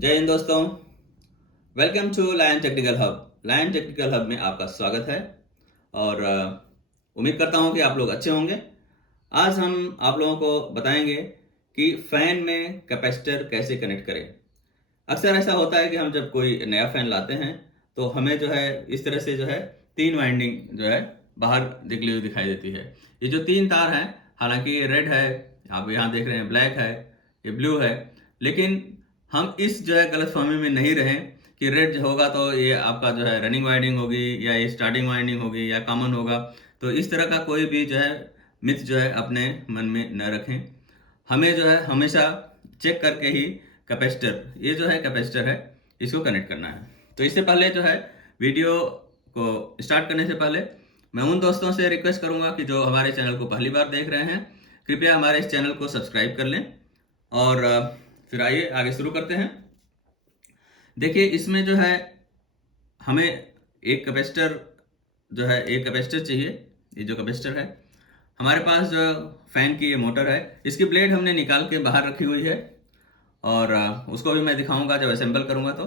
जय हिंद दोस्तों। Welcome to Lion Technical Hub. Lion Technical Hub में आपका स्वागत है और उम्मीद करता हूं कि आप लोग अच्छे होंगे। आज हम आप लोगों को बताएंगे कि फैन में कैपेसिटर कैसे कनेक्ट करें। अक्सर ऐसा होता है कि हम जब कोई नया फैन लाते हैं तो हमें जो है इस तरह से जो है तीन वाइंडिंग जो है बाहर निकली हुई दिखाई देती है। ये जो तीन तार हैं, हालांकि ये रेड है, आप यहाँ देख रहे हैं, ब्लैक है, ये ब्लू है, लेकिन हम इस जो है गलतफहमी में नहीं रहें कि रेड होगा तो ये आपका जो है रनिंग वाइंडिंग होगी या ये स्टार्टिंग वाइंडिंग होगी या कॉमन होगा। तो इस तरह का कोई भी जो है मिथ जो है अपने मन में न रखें। हमें जो है हमेशा चेक करके ही कैपेसिटर, ये जो है कैपेसिटर है, इसको कनेक्ट करना है। तो इससे पहले जो है वीडियो को स्टार्ट करने से पहले मैं उन दोस्तों से रिक्वेस्ट करूंगा कि जो हमारे चैनल को पहली बार देख रहे हैं, कृपया हमारे इस चैनल को सब्सक्राइब कर लें। और फिर आइए आगे शुरू करते हैं। देखिए, इसमें जो है हमें एक कैपेसिटर जो है, एक कैपेसिटर चाहिए। ये जो कैपेसिटर है, हमारे पास जो फैन की ये मोटर है, इसकी ब्लेड हमने निकाल के बाहर रखी हुई है और उसको भी मैं दिखाऊंगा जब असेंबल करूंगा तो।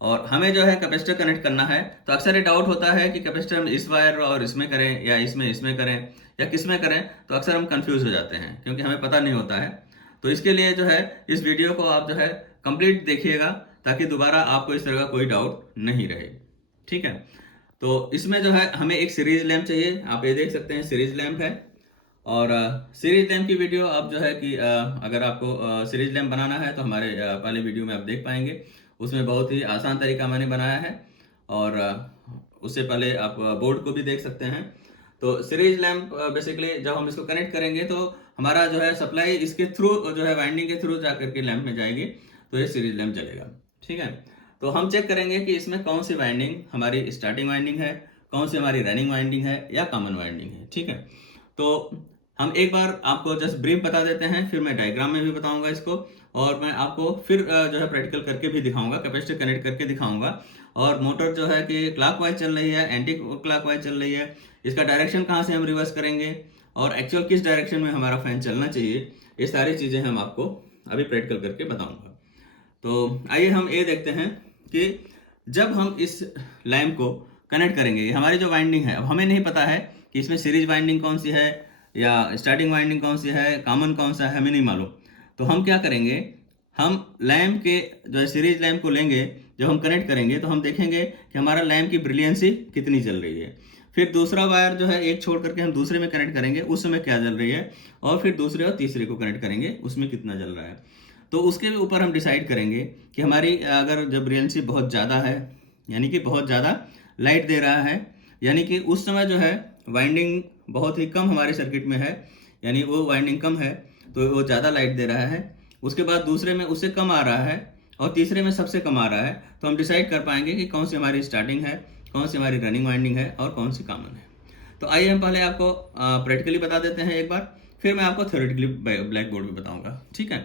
और हमें जो है कैपेसिटर कनेक्ट करना है, तो अक्सर ये डाउट होता है कि कैपेसिटर हम इस वायर और इसमें करें या इसमें करें या किस में करें। तो अक्सर हम कंफ्यूज हो जाते हैं क्योंकि हमें पता नहीं होता है। तो इसके लिए जो है इस वीडियो को आप जो है कंप्लीट देखिएगा ताकि दोबारा आपको इस तरह का कोई डाउट नहीं रहे। ठीक है। तो इसमें जो है हमें एक सीरीज लैंप चाहिए। आप ये देख सकते हैं सीरीज लैंप है। और सीरीज लैंप की वीडियो आप जो है कि अगर आपको सीरीज लैंप बनाना है तो हमारे पहले वीडियो में आप देख पाएंगे। उसमें बहुत ही आसान तरीका मैंने बनाया है और उससे पहले आप बोर्ड को भी देख सकते हैं। तो सीरीज लैंप बेसिकली जब हम इसको कनेक्ट करेंगे तो हमारा जो है सप्लाई इसके थ्रू जो है वाइंडिंग के थ्रू जाकर के लैंप में जाएगी, तो ये सीरीज लैंप चलेगा। ठीक है। तो हम चेक करेंगे कि इसमें कौन सी वाइंडिंग हमारी स्टार्टिंग वाइंडिंग है, कौन सी हमारी रनिंग वाइंडिंग है या कॉमन वाइंडिंग है। ठीक है। तो हम एक बार आपको जस्ट ब्रीफ बता देते हैं, फिर मैं डायग्राम में भी बताऊंगा इसको, और मैं आपको फिर जो है प्रैक्टिकल करके भी दिखाऊंगा, कैपेसिटर कनेक्ट करके दिखाऊंगा। और मोटर जो है कि क्लॉकवाइज चल रही है, एंटी क्लॉकवाइज चल रही है, इसका डायरेक्शन कहाँ से हम रिवर्स करेंगे और एक्चुअल किस डायरेक्शन में हमारा फैन चलना चाहिए, ये सारी चीज़ें हम आपको अभी प्रैक्टिकल करके बताऊंगा। तो आइए हम ये देखते हैं कि जब हम इस लैंप को कनेक्ट करेंगे, हमारी जो वाइंडिंग है, अब हमें नहीं पता है कि इसमें सीरीज वाइंडिंग कौन सी है या स्टार्टिंग वाइंडिंग कौन सी है, कॉमन कौन सा है, हमें नहीं मालूम। तो हम क्या करेंगे, हम लैंप के जो है सीरीज लैंप को लेंगे, जब हम कनेक्ट करेंगे तो हम देखेंगे कि हमारा लैंप की ब्रिलियंसी कितनी चल रही है। फिर दूसरा वायर जो है एक छोड़ करके हम दूसरे में कनेक्ट करेंगे, उस समय क्या चल रही है, और फिर दूसरे और तीसरे को कनेक्ट करेंगे, उसमें कितना चल रहा है। तो उसके ऊपर हम डिसाइड करेंगे कि हमारी अगर जब ब्रिलियंसी बहुत ज़्यादा है, यानी कि बहुत ज़्यादा लाइट दे रहा है, यानी कि उस समय जो है वाइंडिंग बहुत ही कम हमारे सर्किट में है, यानी वो वाइंडिंग कम है तो वो ज़्यादा लाइट दे रहा है। उसके बाद दूसरे में उससे कम आ रहा है और तीसरे में सबसे कम आ रहा है। तो हम डिसाइड कर पाएंगे कि कौन सी हमारी स्टार्टिंग है, कौन सी हमारी रनिंग वाइंडिंग है और कौन सी कॉमन है। तो आइए हम पहले आपको प्रैक्टिकली बता देते हैं एक बार, फिर मैं आपको थ्योरेटिकली ब्लैक बोर्ड भी बताऊंगा। ठीक है।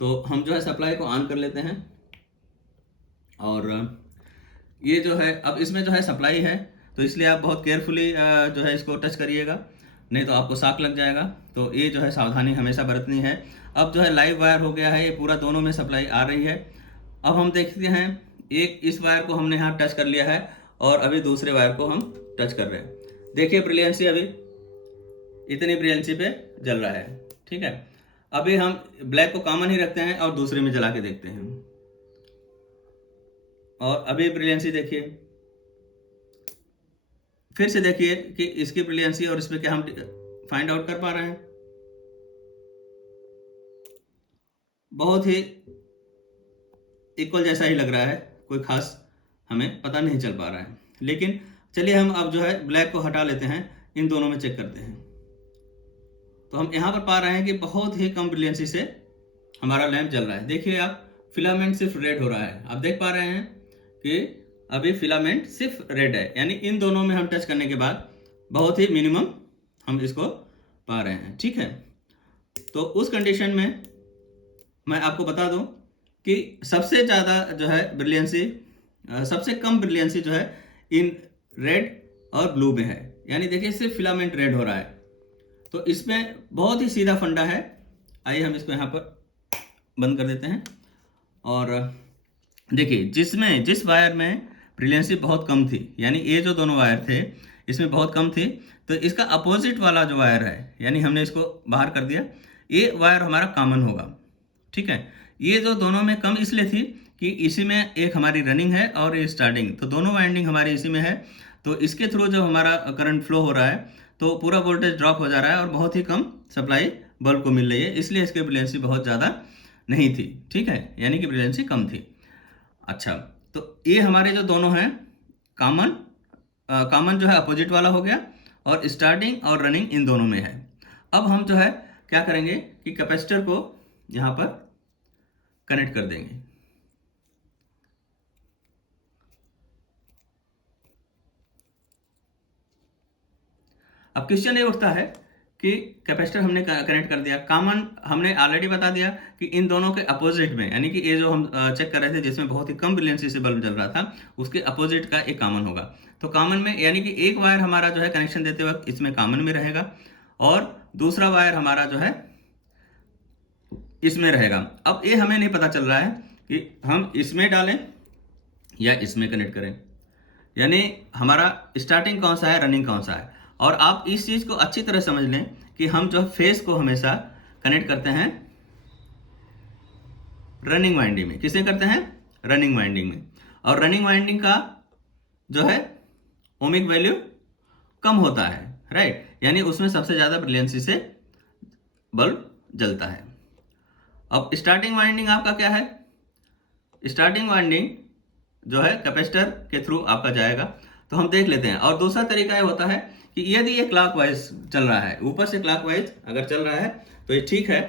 तो हम जो है सप्लाई को ऑन कर लेते हैं और ये जो है, अब इसमें जो है सप्लाई है, तो इसलिए आप बहुत केयरफुली जो है इसको टच करिएगा, नहीं तो आपको शॉक लग जाएगा। तो ये जो है सावधानी हमेशा बरतनी है। अब जो है लाइव वायर हो गया है, ये पूरा दोनों में सप्लाई आ रही है। अब हम देखते हैं, एक इस वायर को हमने यहाँ टच कर लिया है और अभी दूसरे वायर को हम टच कर रहे हैं। देखिए ब्रिलियंसी अभी इतनी ब्रिलियंसी पे जल रहा है। ठीक है। अभी हम ब्लैक को कॉमन ही रखते हैं और दूसरे में जला के देखते हैं, और अभी ब्रिलियंसी देखिए, फिर से देखिए कि इसकी ब्रिलियंसी और इसमें क्या हम फाइंड आउट कर पा रहे हैं। बहुत ही इक्वल जैसा ही लग रहा है, कोई खास हमें पता नहीं चल पा रहा है। लेकिन चलिए हम अब जो है ब्लैक को हटा लेते हैं, इन दोनों में चेक करते हैं। तो हम यहाँ पर पा रहे हैं कि बहुत ही कम ब्रिलियंसी से हमारा लैंप जल रहा है। देखिए आप, फिलामेंट सिर्फ रेड हो रहा है, आप देख पा रहे हैं कि अभी फिलामेंट सिर्फ रेड है, यानी इन दोनों में हम टच करने के बाद बहुत ही मिनिमम हम इसको पा रहे हैं। ठीक है। तो उस कंडीशन में मैं आपको बता दूं कि सबसे ज़्यादा जो है ब्रिलियंसी, सबसे कम ब्रिलियंसी जो है इन रेड और ब्लू में है, यानी देखिए सिर्फ फिलामेंट रेड हो रहा है। तो इसमें बहुत ही सीधा फंडा है। आइए हम इसको यहाँ पर बंद कर देते हैं और देखिए जिस वायर में ब्रिलियंसी बहुत कम थी, यानी ये जो दोनों वायर थे इसमें बहुत कम थी, तो इसका अपोजिट वाला जो वायर है, यानी हमने इसको बाहर कर दिया, ये वायर हमारा कॉमन होगा। ठीक है, ये जो दोनों में कम इसलिए थी कि इसी में एक हमारी रनिंग है और ये स्टार्टिंग, तो दोनों वाइंडिंग हमारी इसी में है, तो इसके थ्रू जो हमारा करंट फ्लो हो रहा है तो पूरा वोल्टेज ड्रॉप हो जा रहा है और बहुत ही कम सप्लाई बल्ब को मिल रही है, इसलिए इसकी ब्रिलियंसी बहुत ज़्यादा नहीं थी। ठीक है, यानी कि ब्रिलियंसी कम थी। अच्छा, तो ये हमारे जो दोनों हैं कॉमन, कॉमन जो है अपोजिट वाला हो गया, और स्टार्टिंग और रनिंग इन दोनों में है। अब हम जो है क्या करेंगे कि कैपेसिटर को यहाँ पर कनेक्ट कर देंगे। अब क्वेश्चन ये उठता है कि कैपेसिटर हमने कनेक्ट कर दिया, कॉमन हमने ऑलरेडी बता दिया कि इन दोनों के अपोजिट में, यानी कि ये जो हम चेक कर रहे थे जिसमें बहुत ही कम ब्रिलियंसी से बल्ब जल रहा था, उसके अपोजिट का एक कॉमन होगा। तो कॉमन में यानी कि एक वायर हमारा जो है कनेक्शन देते वक्त इसमें कॉमन में रहेगा और दूसरा वायर हमारा जो है इसमें रहेगा। अब ये हमें नहीं पता चल रहा है कि हम इसमें डालें या इसमें कनेक्ट करें, यानी हमारा स्टार्टिंग कौन सा है, रनिंग कौन सा है। और आप इस चीज़ को अच्छी तरह समझ लें कि हम जो फेस को हमेशा कनेक्ट करते हैं रनिंग वाइंडिंग में। किसे करते हैं? रनिंग वाइंडिंग में। और रनिंग वाइंडिंग का जो है ओमिक वैल्यू कम होता है, राइट, यानी उसमें सबसे ज़्यादा ब्रिलियंसी से बल्ब जलता है। अब स्टार्टिंग वाइंडिंग आपका क्या है? स्टार्टिंग वाइंडिंग जो है कैपेसिटर के थ्रू आपका जाएगा, तो हम देख लेते हैं। और दूसरा तरीका ये होता है कि यदि ये क्लॉकवाइज चल रहा है, ऊपर से क्लॉकवाइज अगर चल रहा है तो ये ठीक है,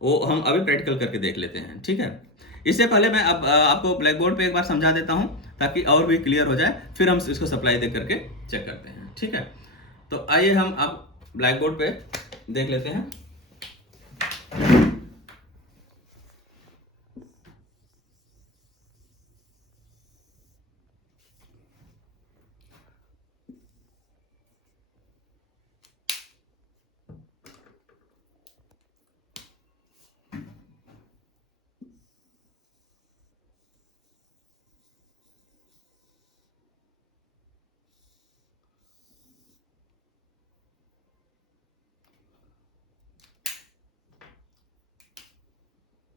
वो हम अभी प्रैक्टिकल करके देख लेते हैं। ठीक है, इससे पहले मैं अब आपको ब्लैक बोर्ड पे एक बार समझा देता हूँ ताकि और भी क्लियर हो जाए, फिर हम इसको सप्लाई दे करके चेक करते हैं। ठीक है, तो आइए हम अब ब्लैक बोर्ड पे देख लेते हैं।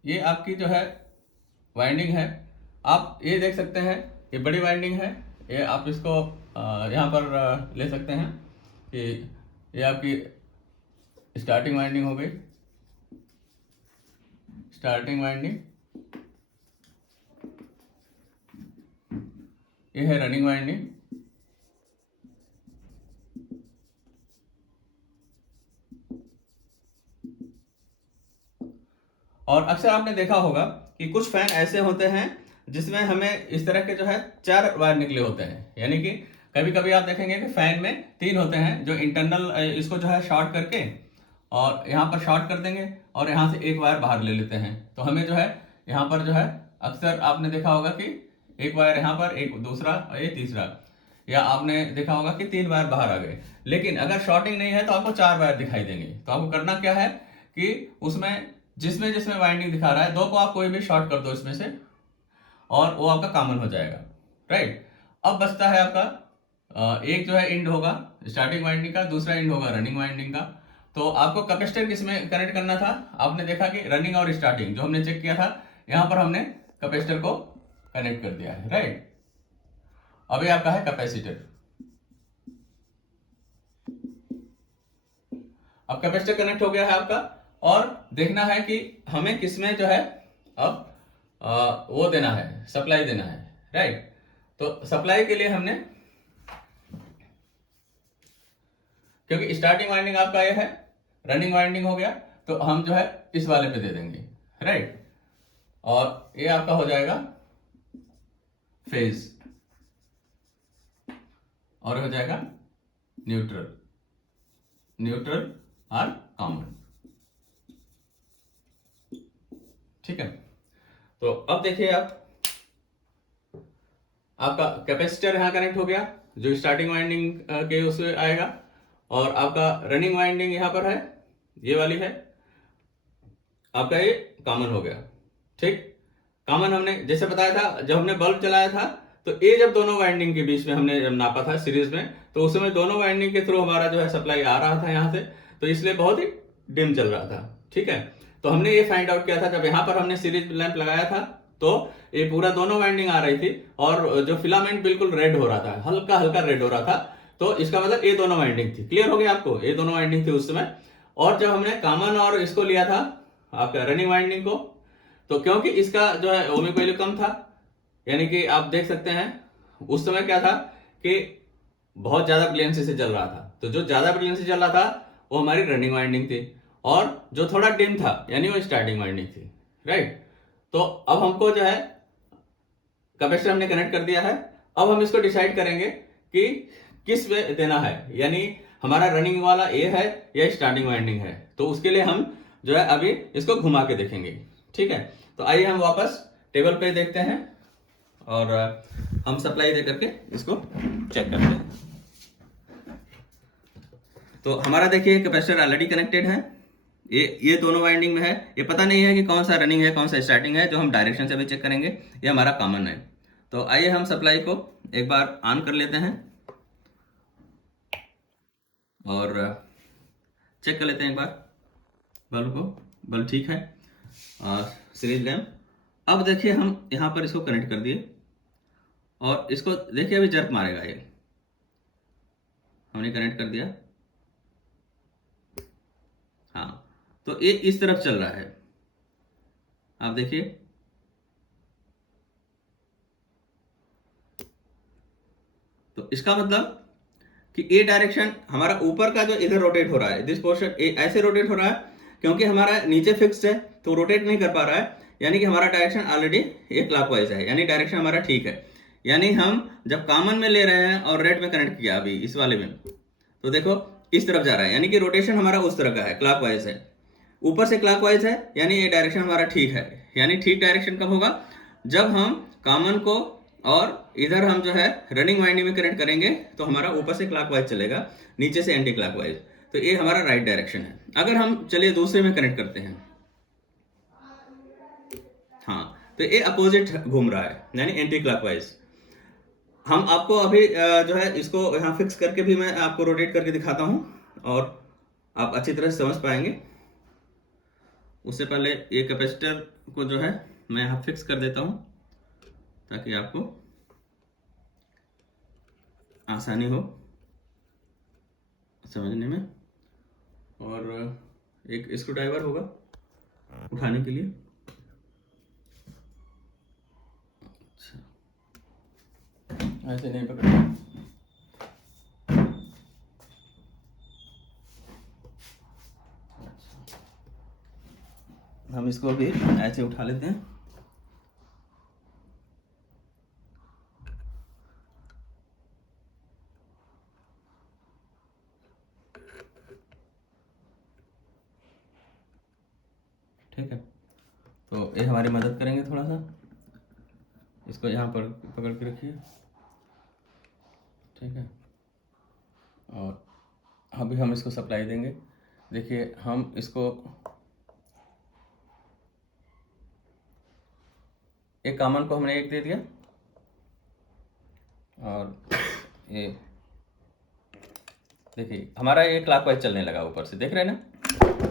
ये आपकी जो है वाइंडिंग है, आप ये देख सकते हैं, ये बड़ी वाइंडिंग है। ये आप इसको यहाँ पर ले सकते हैं कि ये आपकी स्टार्टिंग वाइंडिंग हो गई, स्टार्टिंग वाइंडिंग। ये है रनिंग वाइंडिंग। और अक्सर आपने देखा होगा कि कुछ फैन ऐसे होते हैं जिसमें हमें इस तरह के जो है 4 वायर निकले होते हैं, यानी कि कभी कभी आप देखेंगे कि फैन में 3 होते हैं जो इंटरनल, इसको जो है शॉर्ट करके और यहाँ पर शॉर्ट कर देंगे और यहाँ से एक वायर बाहर ले लेते हैं। तो हमें जो है यहाँ पर जो है अक्सर आपने देखा होगा कि एक वायर यहाँ पर, एक दूसरा और एक तीसरा, या आपने देखा होगा कि 3 वायर बाहर आ गए। लेकिन अगर शॉर्टिंग नहीं है तो आपको 4 वायर दिखाई देंगे। तो आपको करना क्या है कि उसमें जिसमें जिसमें वाइंडिंग दिखा रहा है, 2 को आप कोई भी शॉर्ट कर दो इसमें से और वो आपका कॉमन हो जाएगा, राइट। अब बचता है आपका एक जो है इंड होगा स्टार्टिंग वाइंडिंग का, दूसरा इंड होगा रनिंग वाइंडिंग का। तो आपको कैपेसिटर किसमें कनेक्ट करना था? आपने देखा कि रनिंग और स्टार्टिंग जो हमने चेक किया था, यहां पर हमने कैपेसिटर को कनेक्ट कर दिया है, राइट। अब ये आपका है कैपेसिटर। अब कैपेसिटर कनेक्ट हो गया है आपका, और देखना है कि हमें किसमें जो है अब वो देना है, सप्लाई देना है, राइट। तो सप्लाई के लिए हमने, क्योंकि स्टार्टिंग वाइंडिंग आपका ये है, रनिंग वाइंडिंग हो गया, तो हम जो है इस वाले पे दे देंगे, राइट। और ये आपका हो जाएगा फेज और हो जाएगा न्यूट्रल, न्यूट्रल और कॉमन। ठीक है, तो अब देखिए आप, आपका कैपेसिटर यहां कनेक्ट हो गया जो स्टार्टिंग वाइंडिंग के उसमें आएगा, और आपका रनिंग वाइंडिंग यहां पर है, ये वाली है आपका, ये कॉमन हो गया, ठीक। कॉमन हमने जैसे बताया था, जब हमने बल्ब चलाया था तो ये जब दोनों वाइंडिंग के बीच में हमने जब नापा था सीरीज में, तो उस समय दोनों वाइंडिंग के थ्रू हमारा जो है सप्लाई आ रहा था यहाँ से, तो इसलिए बहुत ही डिम चल रहा था। ठीक है, तो हमने ये फाइंड आउट किया था जब यहाँ पर हमने सीरीज लैंप लगाया था, तो ये पूरा दोनों वाइंडिंग आ रही थी और जो फिलामेंट बिल्कुल रेड हो रहा था, हल्का हल्का रेड हो रहा था। तो इसका मतलब ये दोनों वाइंडिंग थी। क्लियर हो गया आपको? ये दोनों वाइंडिंग थी उस समय। और जब हमने कॉमन और इसको लिया था आपका रनिंग वाइंडिंग को, तो क्योंकि इसका जो है ओमिक वैल्यू कम था, यानी कि आप देख सकते हैं उस समय क्या था कि बहुत ज्यादा ब्रिलियंसी से चल रहा था, तो जो ज्यादा ब्रिलियंसी चल रहा था वो हमारी रनिंग वाइंडिंग थी, और जो थोड़ा डिम था यानी वो स्टार्टिंग वाइंडिंग थी। राइट, तो अब हमको जो है कैपेसिटर हमने कनेक्ट कर दिया है। अब हम इसको डिसाइड करेंगे कि किस वे देना है, यानी हमारा रनिंग वाला ए है या स्टार्टिंग वाइंडिंग है। तो उसके लिए हम जो है अभी इसको घुमा के देखेंगे। ठीक है, तो आइए हम वापस टेबल पे देखते हैं और हम सप्लाई दे करके इसको चेक करते हैं। तो हमारा देखिए कैपेसिटर ऑलरेडी कनेक्टेड है, ये दोनों वाइंडिंग में है। ये पता नहीं है कि कौन सा रनिंग है कौन सा स्टार्टिंग है, जो हम डायरेक्शन से भी चेक करेंगे। ये हमारा कॉमन है। तो आइए हम सप्लाई को एक बार ऑन कर लेते हैं और चेक कर लेते हैं एक बार बल्ब को। बल्ब ठीक है, सीरीज लैम्प। अब देखिए हम यहाँ पर इसको कनेक्ट कर दिए और इसको देखिए अभी जर्क मारेगा। ये हमने कनेक्ट कर दिया, हाँ, तो ये इस तरफ चल रहा है, आप देखिए। तो इसका मतलब कि ये डायरेक्शन हमारा ऊपर का जो इधर रोटेट हो रहा है, दिस पोर्शन ऐसे रोटेट हो रहा है क्योंकि हमारा नीचे फिक्स्ड है तो रोटेट नहीं कर पा रहा है, यानी कि हमारा डायरेक्शन ऑलरेडी ये क्लॉकवाइज है, यानी डायरेक्शन हमारा ठीक है। यानी हम जब कॉमन में ले रहे हैं और रेड में कनेक्ट किया अभी इस वाले में, तो देखो इस तरफ जा रहा है, यानी कि रोटेशन हमारा उस तरह का है, क्लॉकवाइज है, ऊपर से क्लॉकवाइज है, यानी ये डायरेक्शन हमारा ठीक है। यानी ठीक डायरेक्शन कब होगा? जब हम कॉमन को और इधर हम जो है रनिंग वाइंडिंग में कनेक्ट करेंगे तो हमारा ऊपर से क्लॉकवाइज चलेगा, नीचे से एंटी क्लॉकवाइज। तो ये हमारा राइट डायरेक्शन है। अगर हम चलिए दूसरे में कनेक्ट करते हैं, हाँ, तो ये अपोजिट घूम रहा है, यानी एंटी क्लॉकवाइज। हम आपको अभी जो है इसको यहाँ फिक्स करके भी मैं आपको रोटेट करके दिखाता हूँ और आप अच्छी तरह से समझ पाएंगे। उससे पहले ये कैपेसिटर को जो है मैं यहाँ फिक्स कर देता हूँ ताकि आपको आसानी हो समझने में। और एक स्क्रू ड्राइवर होगा उठाने के लिए। अच्छा, ऐसे नहीं पकड़ना, हम इसको भी ऐसे उठा लेते हैं। ठीक है, तो ये हमारी मदद करेंगे थोड़ा सा। इसको यहाँ पर पकड़ के रखिए, ठीक है। और अभी हम इसको सप्लाई देंगे। देखिए हम इसको एक कॉमन को हमने एक दे दिया और ये देखिए हमारा ये क्लॉकवाइज चलने लगा ऊपर से, देख रहे हैं ना।